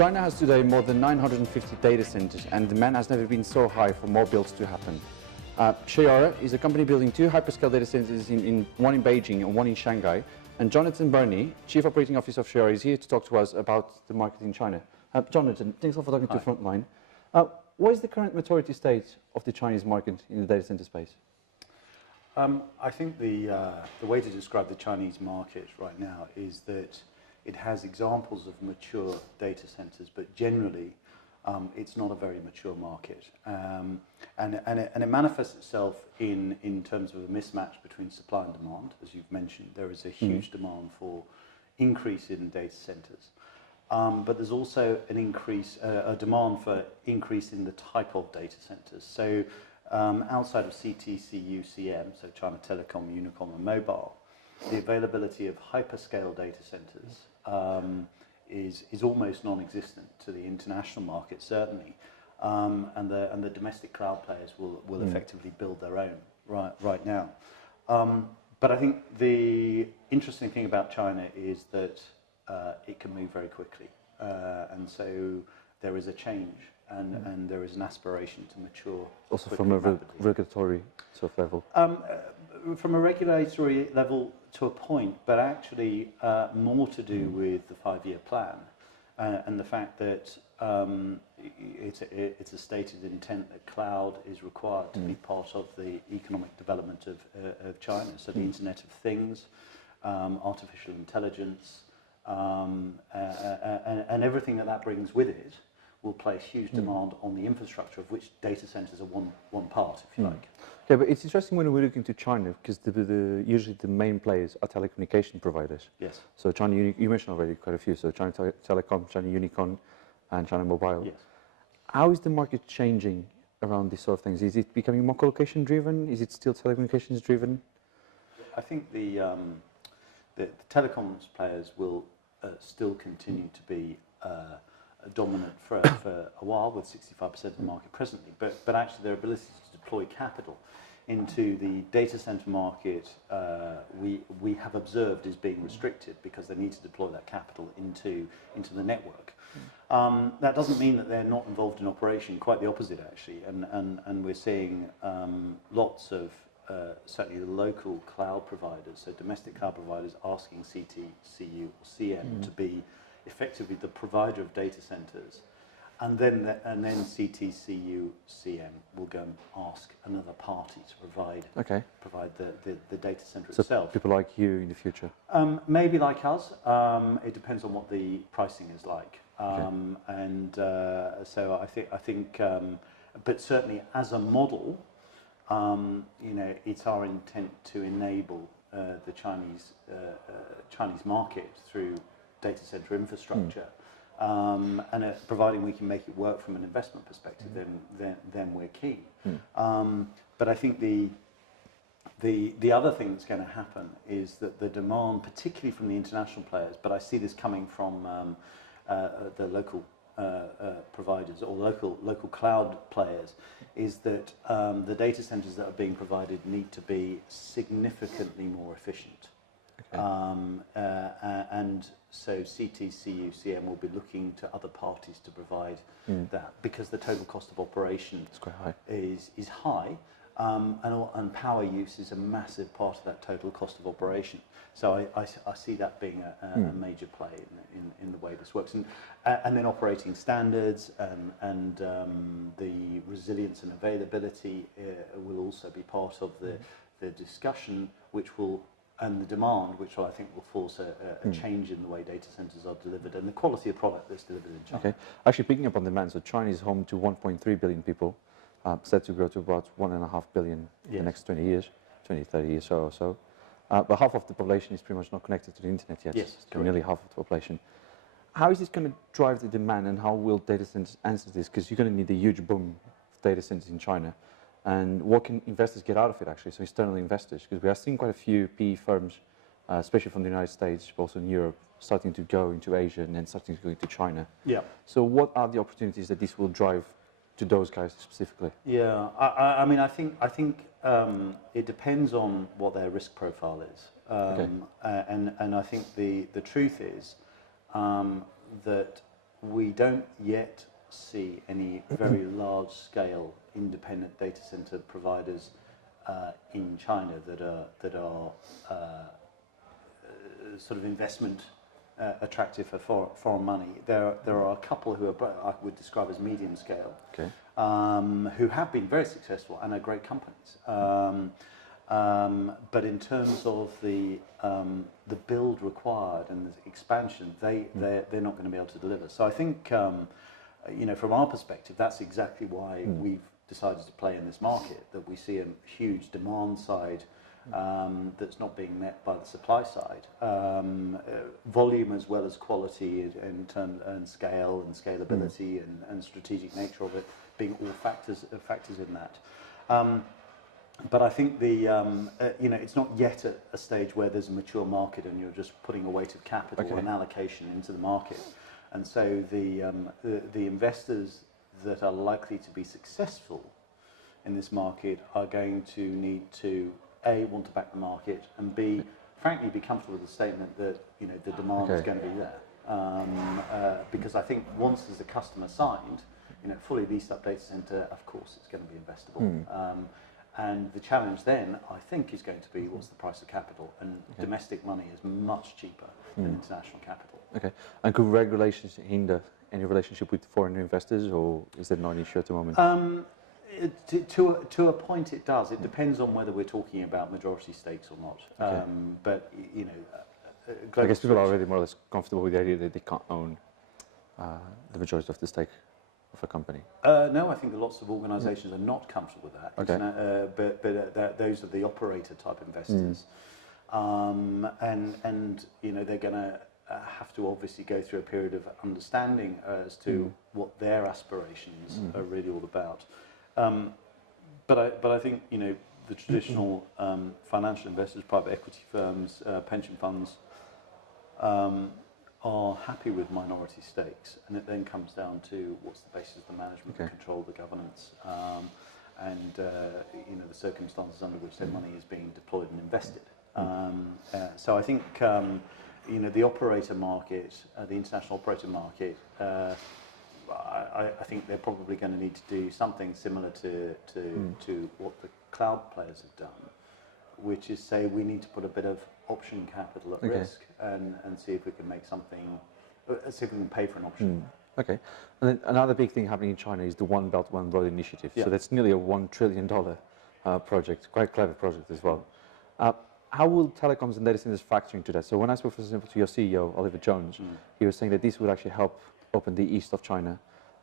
China has today more than 950 data centers, and demand has never been so high for more builds to happen. Chayora is a company building 2 hyperscale data centers, one in Beijing and one in Shanghai. And Jonathan Berney, Chief Operating Officer of Chayora, is here to talk to us about the market in China. Jonathan, thanks a lot for talking to Frontline. What is the current maturity state of the Chinese market in the data center space? I think the way to describe the Chinese market right now is that it has examples of mature data centers, but generally it's not a very mature market. And it manifests itself in terms of a mismatch between supply and demand. As you've mentioned, there is a huge demand for increase in data centers. But there's also a demand for increase in the type of data centers. So outside of CT, CM, so China Telecom, Unicom and Mobile, the availability of hyperscale data centers is almost non-existent to the international market, certainly. And the domestic cloud players will effectively build their own right now. But I think the interesting thing about China is that it can move very quickly. And so there is a change and there is an aspiration to mature. Also from a regulatory sort of level? From a regulatory level to a point, but actually more to do with the 5-year plan and the fact that it's a stated intent that cloud is required to be part of the economic development of China. So the Internet of Things, artificial intelligence, and everything that brings with it will place huge demand on the infrastructure, of which data centers are one part, if you like. Yeah, but it's interesting when we're looking to China, because usually the main players are telecommunication providers. Yes. So China, you mentioned already quite a few, so China Telecom, China Unicom, and China Mobile. Yes. How is the market changing around these sort of things? Is it becoming more colocation driven? Is it still telecommunications driven? I think the telecoms players will still continue to be dominant for a while, with 65% of the market presently, but actually their ability to deploy capital into the data center market we have observed is being restricted because they need to deploy that capital into the network. That doesn't mean that they're not involved in operation, quite the opposite actually, and we're seeing lots of certainly the local cloud providers, so domestic cloud providers, asking CT, CU or CM to be effectively the provider of data centers, and then CT, CU, CM will go and ask another party to provide the data center itself. So people like you in the future? Maybe like us. It depends on what the pricing is like. And so I think, but certainly as a model, it's our intent to enable the Chinese market through data center infrastructure, and providing we can make it work from an investment perspective, then we're keen. But I think the other thing that's going to happen is that the demand, particularly from the international players, but I see this coming from the local providers or local cloud players, is that the data centers that are being provided need to be significantly more efficient. And so CT, CU, CM will be looking to other parties to provide that, because the total cost of operation is high, and power use is a massive part of that total cost of operation. So I see that being a major play in the way this works, and then operating standards and the resilience and availability will also be part of the discussion, and the demand, which I think will force a change in the way data centers are delivered and the quality of product that's delivered in China. Okay. Actually, picking up on demand, so China is home to 1.3 billion people, set to grow to about 1.5 billion in the next 20 years, 20, 30 years or so. But half of the population is pretty much not connected to the internet yet. Yes, so nearly half of the population. How is this going to drive the demand, and how will data centers answer this? Because you're going to need a huge boom of data centers in China. And what can investors get out of it, actually, so external investors? Because we are seeing quite a few PE firms, especially from the United States, but also in Europe, starting to go into Asia and then starting to go into China. Yeah. So what are the opportunities that this will drive to those guys specifically? Yeah, I mean, I think it depends on what their risk profile is. And I think the truth is that we don't yet see any very large-scale independent data center providers in China that are sort of investment attractive for foreign money. There are a couple who I would describe as medium scale, Okay. who have been very successful and are great companies. But in terms of the build required and the expansion, they're not going to be able to deliver. So I think from our perspective, that's exactly why we've decided to play in this market. That we see a huge demand side that's not being met by the supply side. Volume as well as quality in terms and scale and scalability and strategic nature of it being all factors in that. But I think it's not yet at a stage where there's a mature market and you're just putting a weight of capital and allocation into the market. And so the investors that are likely to be successful in this market are going to need to A, want to back the market, and B, frankly, be comfortable with the statement that the demand is going to be there. Because I think once there's a customer signed, fully leased up data center, of course, it's going to be investable. And the challenge then, I think, is going to be what's the price of capital, and domestic money is much cheaper than international capital. Okay. And could regulations hinder any relationship with foreign investors, or is that not an issue at the moment? To a point, it does. It depends on whether we're talking about majority stakes or not. Okay. But I guess people are already more or less comfortable with the idea that they can't own the majority of the stake of a company. No, I think lots of organisations are not comfortable with that. Okay. But those are the operator type investors, and they're going to have to obviously go through a period of understanding as to what their aspirations are really all about. But I think the traditional financial investors, private equity firms, pension funds are happy with minority stakes, and it then comes down to what's the basis of the management, the control, the governance, and the circumstances under which their money is being deployed and invested. So I think the operator market, the international operator market, I think they're probably going to need to do something similar to what the cloud players have done, which is say we need to put a bit of option capital at risk and see if we can make something, see if we can pay for an option. Okay. And then another big thing happening in China is the One Belt, One Road initiative. Yeah. So that's nearly a $1 trillion project, quite clever project as well. How will telecoms and data centers factor into that? So when I spoke, for example, to your CEO, Oliver Jones, he was saying that this would actually help open the east of China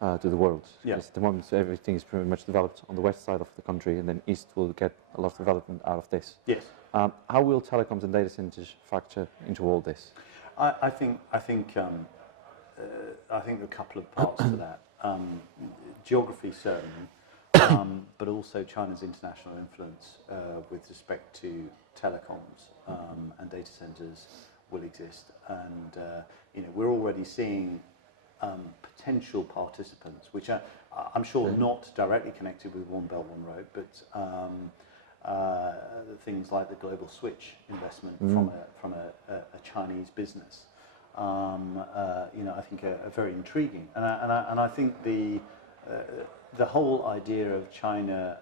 to the world. Yeah. Because at the moment, everything is pretty much developed on the west side of the country, and then east will get a lot of development out of this. Yes. How will telecoms and data centers factor into all this? I think a couple of parts to that. Geography certainly, but also China's international influence with respect to telecoms and data centers will exist. And we're already seeing potential participants, which are, I'm sure, not directly connected with One Belt, One Road, but things like the Global Switch investment from a Chinese business, I think are very intriguing. And I think the whole idea of China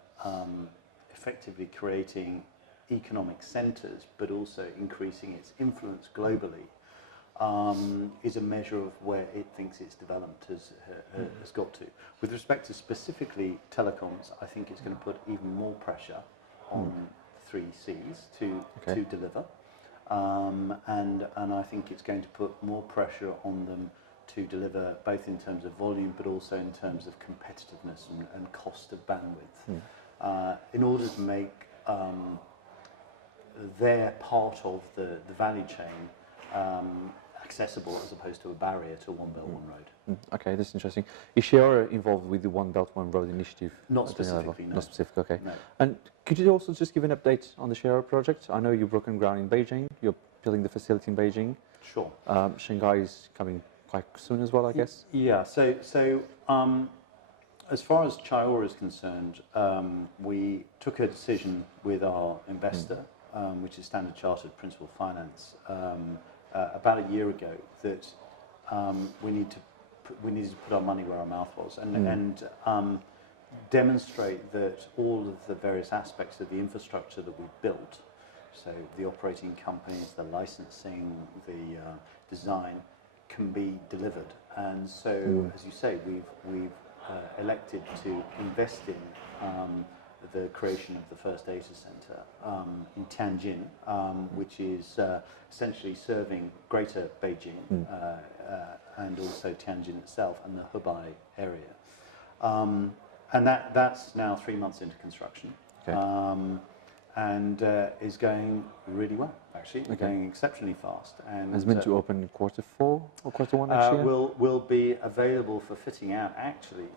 effectively creating economic centres, but also increasing its influence globally, is a measure of where it thinks its development has got to. With respect to specifically telecoms, I think it's going to put even more pressure on 3Cs to deliver, and I think it's going to put more pressure on them to deliver both in terms of volume, but also in terms of competitiveness and cost of bandwidth, in order to make their part of the value chain accessible as opposed to a barrier to One Belt, One Road. Okay, that's interesting. Is Chayora involved with the One Belt, One Road initiative? Not specifically, no. Not specifically, okay. No. And could you also just give an update on the Chayora project? I know you've broken ground in Beijing, you're building the facility in Beijing. Sure. Shanghai is coming quite soon as well, I guess? Yeah, so as far as Chayora is concerned, we took a decision with our investor, which is Standard Chartered Principal Finance, about a year ago, that we need to we needed to put our money where our mouth was, and demonstrate that all of the various aspects of the infrastructure that we built, so the operating companies, the licensing, the design, can be delivered. And so, as you say, we've elected to invest in the creation of the first data center in Tianjin, which is essentially serving Greater Beijing and also Tianjin itself and the Hubei area. And that's now 3 months into construction. Okay. And is going really well, actually. Okay. Going exceptionally fast. And it's meant to open in quarter 4 or quarter 1 next year? Will be available for fitting out, actually,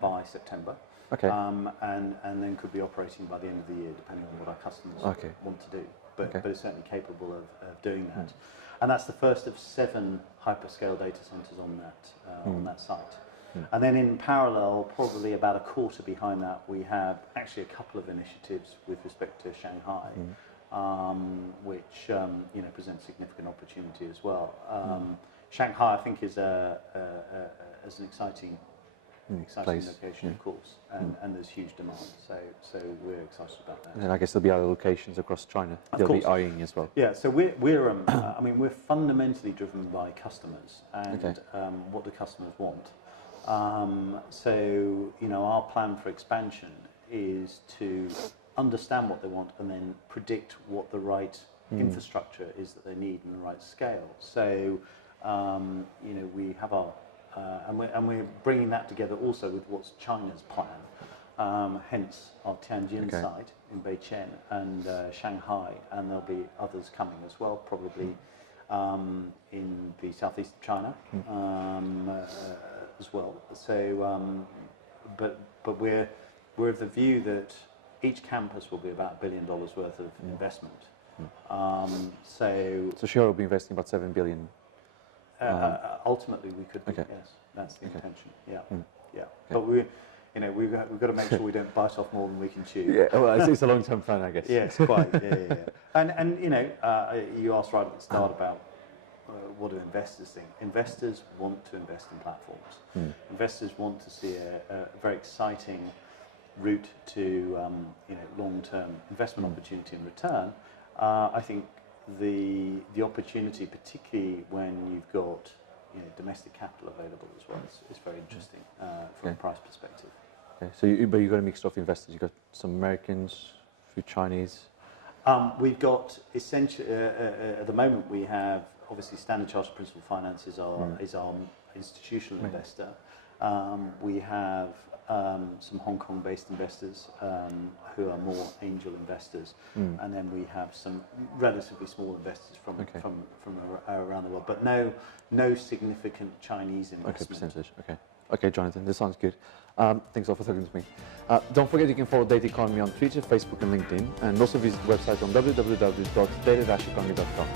by September. Okay. And then could be operating by the end of the year, depending on what our customers want to do. But it's certainly capable of doing that. And that's the first of 7 hyperscale data centers on that site. And then in parallel, probably about a quarter behind that, we have actually a couple of initiatives with respect to Shanghai, which presents significant opportunity as well. Shanghai, I think, is an exciting location, of course, and there's huge demand. So we're excited about that. And I guess there'll be other locations across China they'll be eyeing as well. Yeah, so we're fundamentally driven by customers and what the customers want. So our plan for expansion is to understand what they want and then predict what the right infrastructure is that they need in the right scale. So we have our and we're bringing that together also with what's China's plan. Hence our Tianjin site in Beijing and Shanghai, and there'll be others coming as well, probably in the southeast of China. As well. So, but we're of the view that each campus will be about $1 billion worth of investment. So Chayora will be investing about 7 billion. Ultimately, we could. Yes, that's the intention. Yeah, yeah. But we've got to make sure we don't bite off more than we can chew. Yeah, well, it's a long-term plan, I guess. Yes, quite. Yeah. And you asked right at the start about. What do investors think? Investors want to invest in platforms. Investors want to see a very exciting route to long-term investment opportunity and return. I think the opportunity, particularly when you've got domestic capital available as well, is very interesting from a price perspective. Okay. So, but you've got a mixture of investors. You've got some Americans, a few Chinese. We've got essentially at the moment we have. Obviously, Standard Chartered Principal Finance is our institutional investor. We have some Hong Kong-based investors who are more angel investors, and then we have some relatively small investors from around the world, but no significant Chinese investment. Okay, percentage. Okay, Jonathan, this sounds good. Thanks all for talking to me. Don't forget you can follow Data Economy on Twitter, Facebook, and LinkedIn, and also visit the website on www.data-economy.com.